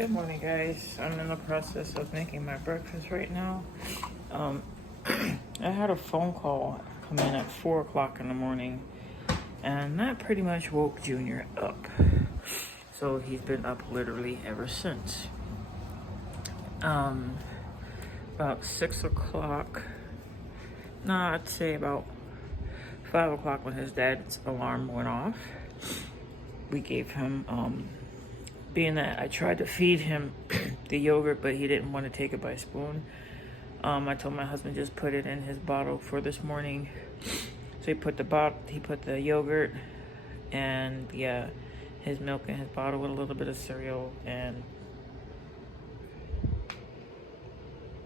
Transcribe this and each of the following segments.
Good morning, guys. I'm in the process of making my breakfast right now. I had a phone call come in at 4 o'clock in the morning, and that pretty much woke Junior up. So he's been up literally ever since. About 6 o'clock, I'd say about 5 o'clock when his dad's alarm went off, we gave him, being that I tried to feed him the yogurt, but he didn't want to take it by spoon. I told my husband just put it in his bottle for this morning. So he put the yogurt and his milk in his bottle with a little bit of cereal, and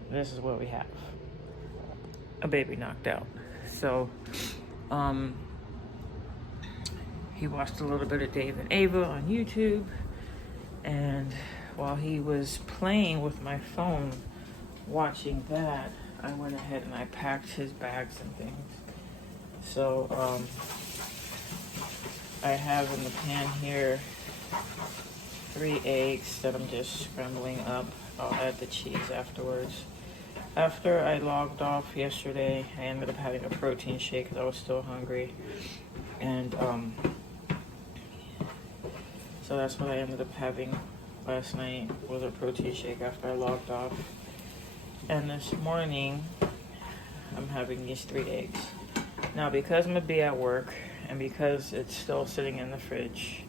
this is what we have. A baby knocked out. So he watched a little bit of Dave and Ava on YouTube. And while he was playing with my phone, watching that, I went ahead and I packed his bags and things. So I have in the pan here 3 eggs that I'm just scrambling up. I'll add the cheese afterwards. After I logged off yesterday, I ended up having a protein shake because I was still hungry. And so that's what I ended up having last night, was a protein shake after I logged off. And this morning, I'm having these 3 eggs. Now, because I'm going to be at work, and because it's still sitting in the fridge,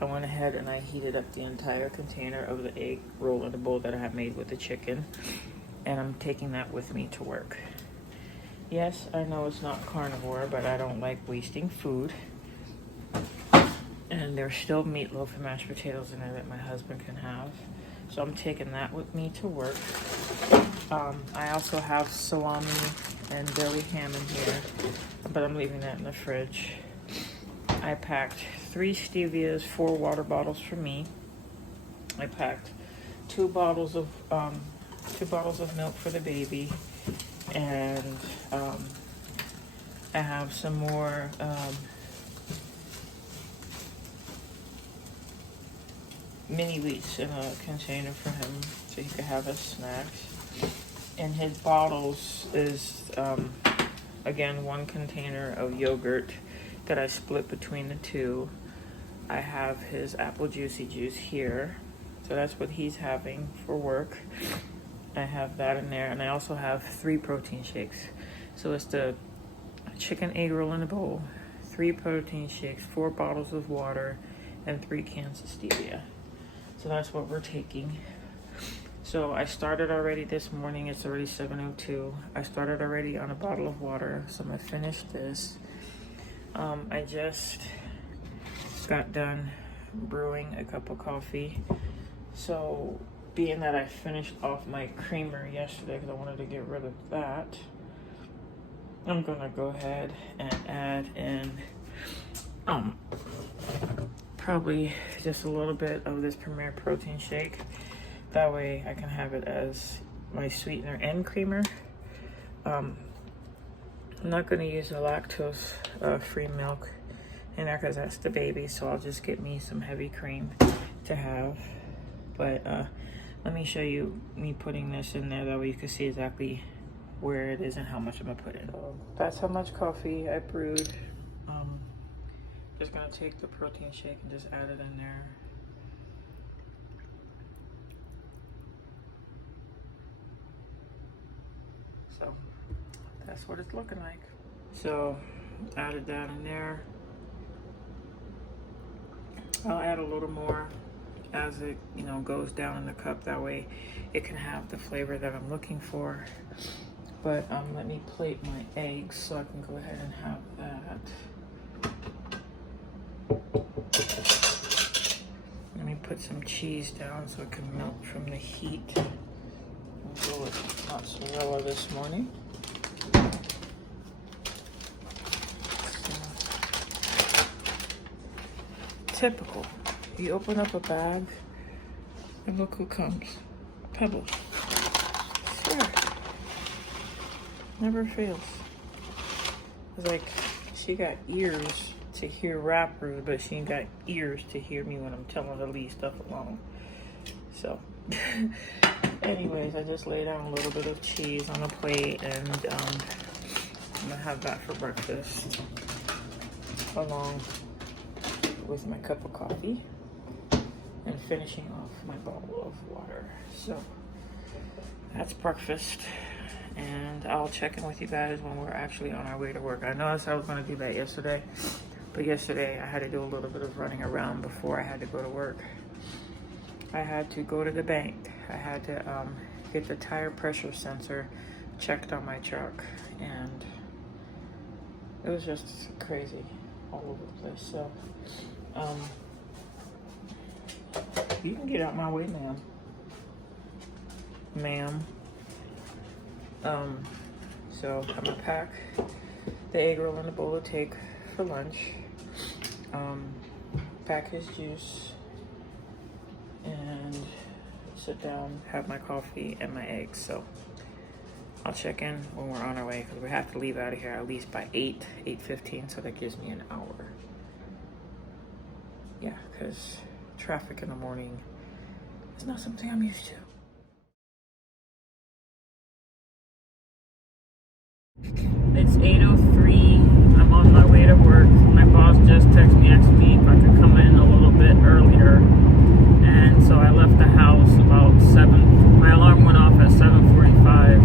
I went ahead and I heated up the entire container of the egg roll in the bowl that I had made with the chicken. And I'm taking that with me to work. Yes, I know it's not carnivore, but I don't like wasting food. And there's still meatloaf and mashed potatoes in there that my husband can have. So I'm taking that with me to work. I also have salami and deli ham in here, but I'm leaving that in the fridge. I packed 3 stevias, 4 water bottles for me. I packed 2 bottles of milk for the baby, and I have some more mini wheats in a container for him so he could have his snacks. And his bottles is again 1 container of yogurt that I split between the 2. I have his apple juicy juice here, so that's what he's having for work. I have that in there, and I also have 3 protein shakes. So it's the chicken egg roll in a bowl, 3 protein shakes, 4 bottles of water, and 3 cans of stevia. So that's what we're taking. So I started already this morning. It's already 7:02. I started already on a bottle of water. So I'm gonna finish this. I just got done brewing a cup of coffee. So being that I finished off my creamer yesterday because I wanted to get rid of that, I'm gonna go ahead and add in probably just a little bit of this Premier protein shake. That way I can have it as my sweetener and creamer. I'm not going to use the lactose free milk in there because that's the baby, so I'll just get me some heavy cream to have. But let me show you me putting this in there, that way you can see exactly where it is and how much I'm going to put in. So that's how much coffee I brewed. Just gonna take the protein shake and just add it in there. So that's what it's looking like. So added that in there. I'll add a little more as it goes down in the cup. That way it can have the flavor that I'm looking for. But let me plate my eggs so I can go ahead and have that. Let me put some cheese down so it can melt from the heat. I'll go with mozzarella this morning. Typical. You open up a bag and look who comes. Pebbles. Sure. Never fails. It's like she got ears to hear rappers, but she ain't got ears to hear me when I'm telling her to leave stuff alone. So So anyways, I just laid down a little bit of cheese on a plate, and I'm gonna have that for breakfast along with my cup of coffee and finishing off my bottle of water. So that's breakfast, and I'll check in with you guys when we're actually on our way to work. I know I said I was going to do that yesterday, but yesterday I had to do a little bit of running around before I had to go to work. I had to go to the bank. I had to get the tire pressure sensor checked on my truck, and it was just crazy all over the place. So you can get out my way, ma'am. So I'm gonna pack the egg roll and the bowl of take for lunch, pack his juice, and sit down, have my coffee and my eggs. So I'll check in when we're on our way, because we have to leave out of here at least by 8:15, so that gives me an hour. Yeah, because traffic in the morning is not something I'm used to. It's 8:03. I'm on my way to work. My boss just texted me asking me if I could come in a little bit earlier. And so I left the house about 7. My alarm went off at 7:45.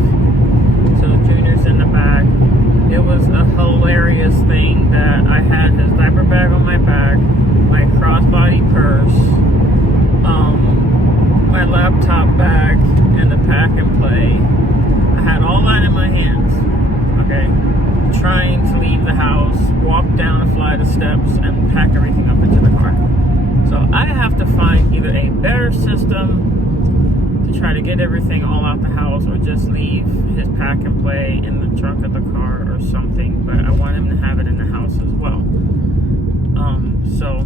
So Junior's in the back. It was a hilarious thing that I had his diaper bag on my back, my crossbody purse, my laptop bag, and the pack and play. I had all that in my hands. Okay, trying to leave the house, walk down a flight of steps, and pack everything up into the car. So I have to find either a better system to try to get everything all out the house, or just leave his pack and play in the trunk of the car or something. But I want him to have it in the house as well. So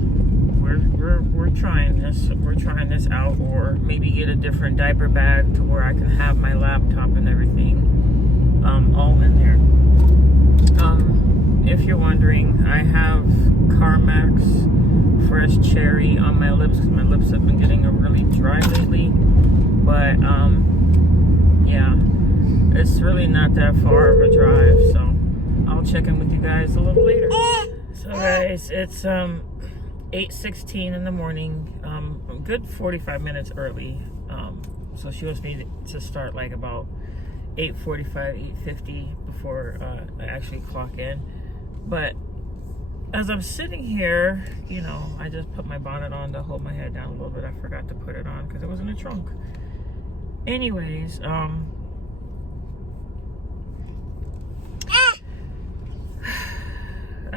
we're trying this. We're trying this out, or maybe get a different diaper bag to where I can have my laptop and everything all in there. If you're wondering, I have Carmax Fresh Cherry on my lips, because my lips have been getting really dry lately. But yeah, it's really not that far of a drive, so I'll check in with you guys a little later. So guys, it's 8:16 in the morning, a good 45 minutes early. So she wants me to start like about 8:45, 8:50 before I actually clock in. But as I'm sitting here, you know, I just put my bonnet on to hold my head down a little bit. I forgot to put it on because it was in the trunk. Anyways, I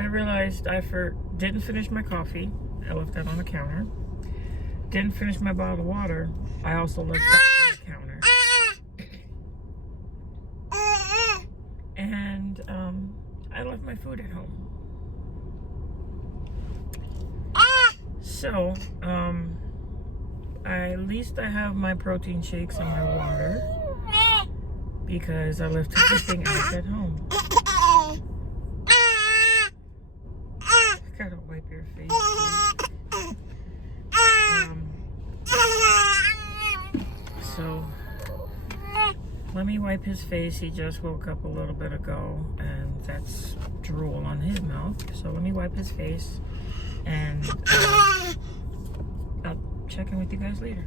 realized I didn't finish my coffee. I left that on the counter. Didn't finish my bottle of water. I also left that on the counter. And I left my food at home. So, at least I have my protein shakes and my water, because I left everything else at home. I gotta wipe your face. So, let me wipe his face. He just woke up a little bit ago, and that's drool on his mouth. So let me wipe his face, and I'll check in with you guys later.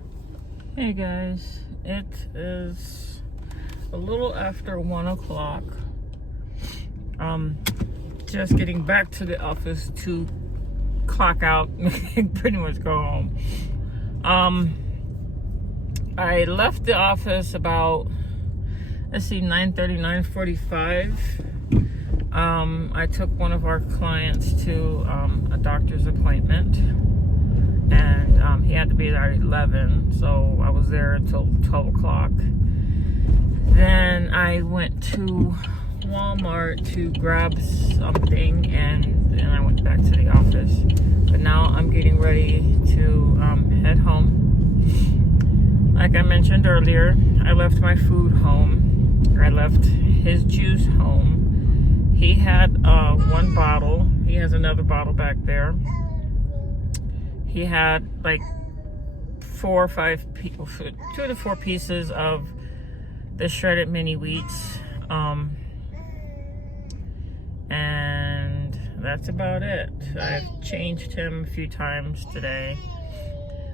Hey guys, it is a little after 1 o'clock. Just getting back to the office to clock out and pretty much go home. I left the office about, let's see, 9:30, 9:45. I took one of our clients to a doctor's appointment, and he had to be there at 11, so I was there until 12 o'clock. Then I went to Walmart to grab something, and then I went back to the office. But now I'm getting ready to head home. Like I mentioned earlier, I left my food home. I left his juice home. He had one bottle. He has another bottle back there. He had like 4 or 5 people, 2 to 4 pieces of the shredded mini wheats. And that's about it. I've changed him a few times today.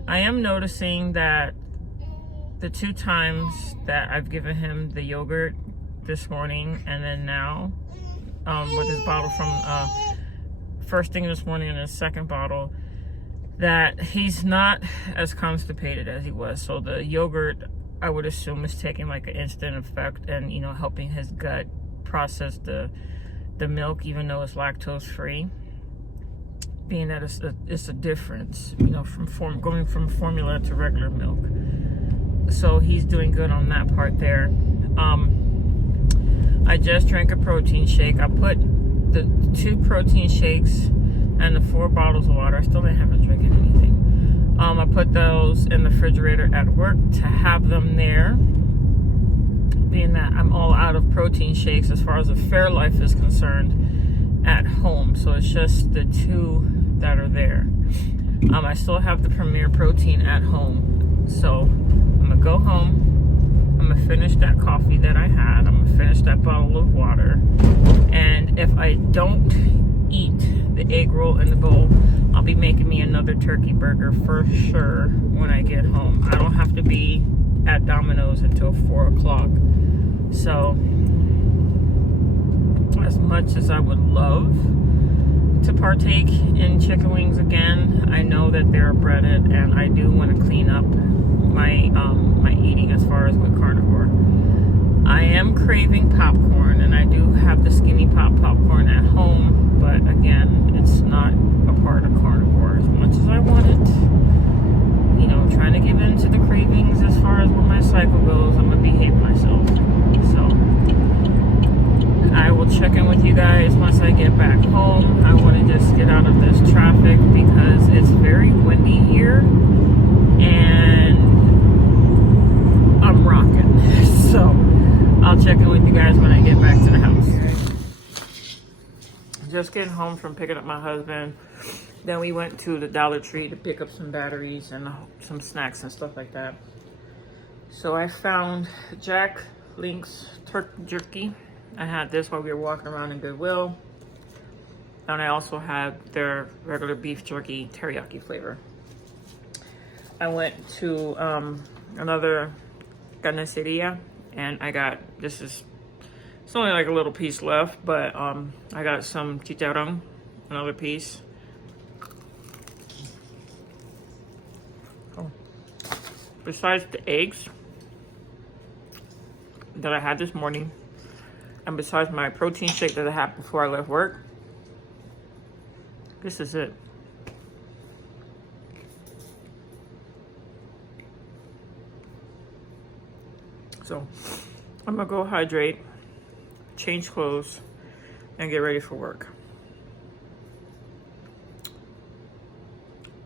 I am noticing that the 2 times that I've given him the yogurt this morning and then now, with his bottle from first thing this morning and his second bottle, that he's not as constipated as he was. So the yogurt, I would assume, is taking like an instant effect and, you know, helping his gut process the milk, even though it's lactose free, being that it's a difference, you know, from going from formula to regular milk. So he's doing good on that part there. I just drank a protein shake. I put the 2 protein shakes and the 4 bottles of water. I still haven't drinking anything. I put those in the refrigerator at work to have them there, being that I'm all out of protein shakes as far as the Fairlife is concerned at home. So it's just the 2 that are there. I still have the Premier Protein at home. So I'm gonna go home. I'm gonna finish that coffee that I had. I'm gonna finish that bottle of water. And if I don't eat the egg roll in the bowl, I'll be making me another turkey burger for sure when I get home. I don't have to be at Domino's until 4 o'clock. So as much as I would love to partake in chicken wings again, I know that they're breaded, and I do want to clean up my my eating as far as with carnivore. I am craving popcorn, and I do have the Skinny Pop popcorn at home, but again, it's not a part of carnivore as much as I want it. You know, I'm trying to give in to the cravings as far as what my cycle goes. I'm gonna behave myself. So I will check in with you guys once I get back home. I want to just get out of this traffic because it's very windy here and I'm rocking. So I'll check in with you guys when I get back to the house. Just getting home from picking up my husband. Then we went to the Dollar Tree to pick up some batteries and some snacks and stuff like that. So I found Jack Link's turkey jerky. I had this while we were walking around in Goodwill. And I also had their regular beef jerky teriyaki flavor. I went to another carniceria and I got, it's only like a little piece left, but I got some chicharron, another piece. Oh. Besides the eggs that I had this morning, and besides my protein shake that I had before I left work, this is it. So I'm gonna go hydrate, change clothes, and get ready for work.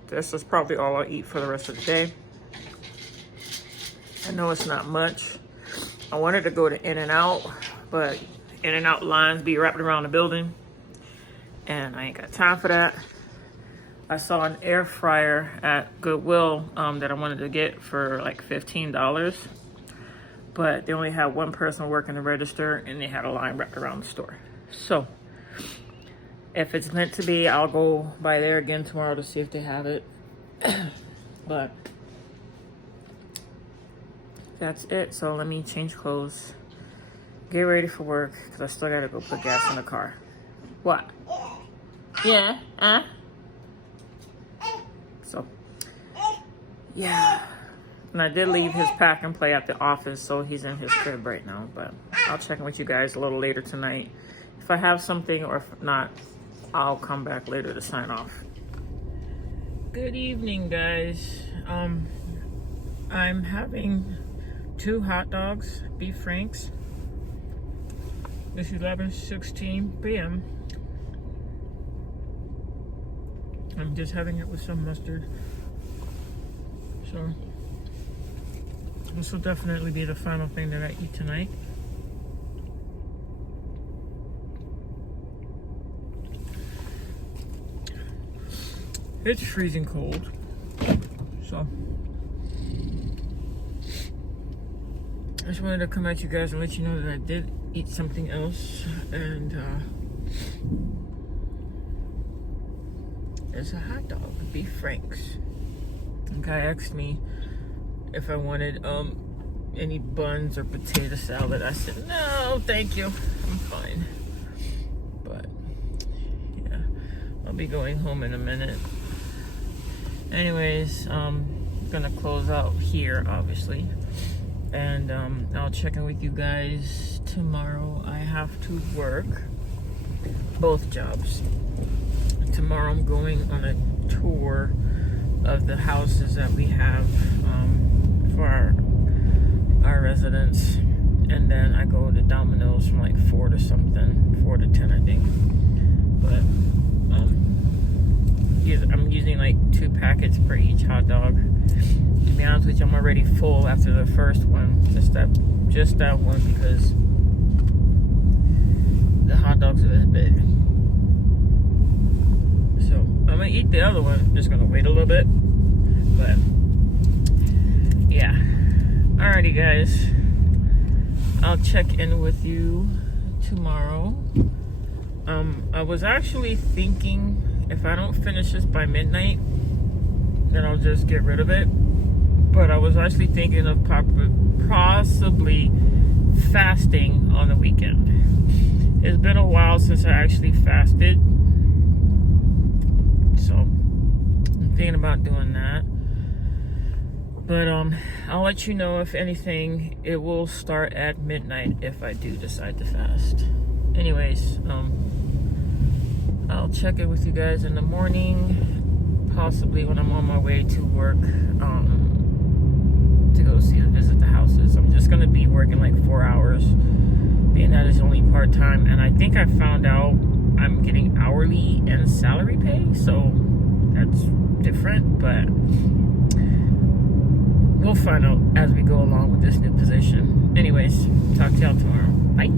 This is probably all I'll eat for the rest of the day. I know it's not much. I wanted to go to In-N-Out, but In-N-Out lines be wrapped around the building, and I ain't got time for that. I saw an air fryer at Goodwill that I wanted to get for like $15, but they only had one person working the register, and they had a line wrapped around the store. So if it's meant to be, I'll go by there again tomorrow to see if they have it. But that's it. So let me change clothes, get ready for work, because I still gotta go put gas in the car. What? Yeah? So, yeah. And I did leave his pack and play at the office, so he's in his crib right now. But I'll check in with you guys a little later tonight. If I have something, or if not, I'll come back later to sign off. Good evening, guys. I'm having 2 hot dogs, beef franks. It's 11:16 p.m. I'm just having it with some mustard. So this will definitely be the final thing that I eat tonight. It's freezing cold, so I just wanted to come at you guys and let you know that I did eat something else, and it's a hot dog, beef franks. The guy asked me if I wanted any buns or potato salad. I said no, thank you, I'm fine. But yeah, I'll be going home in a minute. Anyways, gonna close out here, obviously, and I'll check in with you guys tomorrow. I have to work both jobs. Tomorrow I'm going on a tour of the houses that we have for our residents, and then I go to Domino's from like 4 to 10, I think. But I'm using like 2 packets per each hot dog. To be honest with you, I'm already full after the first one, just that one, because the hot dogs are this big. So I'm gonna eat the other one, just gonna wait a little bit. But yeah, alrighty guys, I'll check in with you tomorrow. I was actually thinking, if I don't finish this by midnight, then I'll just get rid of it. But I was actually thinking of possibly fasting on the weekend. It's been a while since I actually fasted, so I'm thinking about doing that. But I'll let you know if anything. It will start at midnight if I do decide to fast. Anyways, I'll check in with you guys in the morning, possibly when I'm on my way to work, to go visit the houses. I'm just gonna be working like 4 hours, being that it's only part-time, and I think I found out I'm getting hourly and salary pay, so that's different, but we'll find out as we go along with this new position. Anyways, talk to y'all tomorrow. Bye.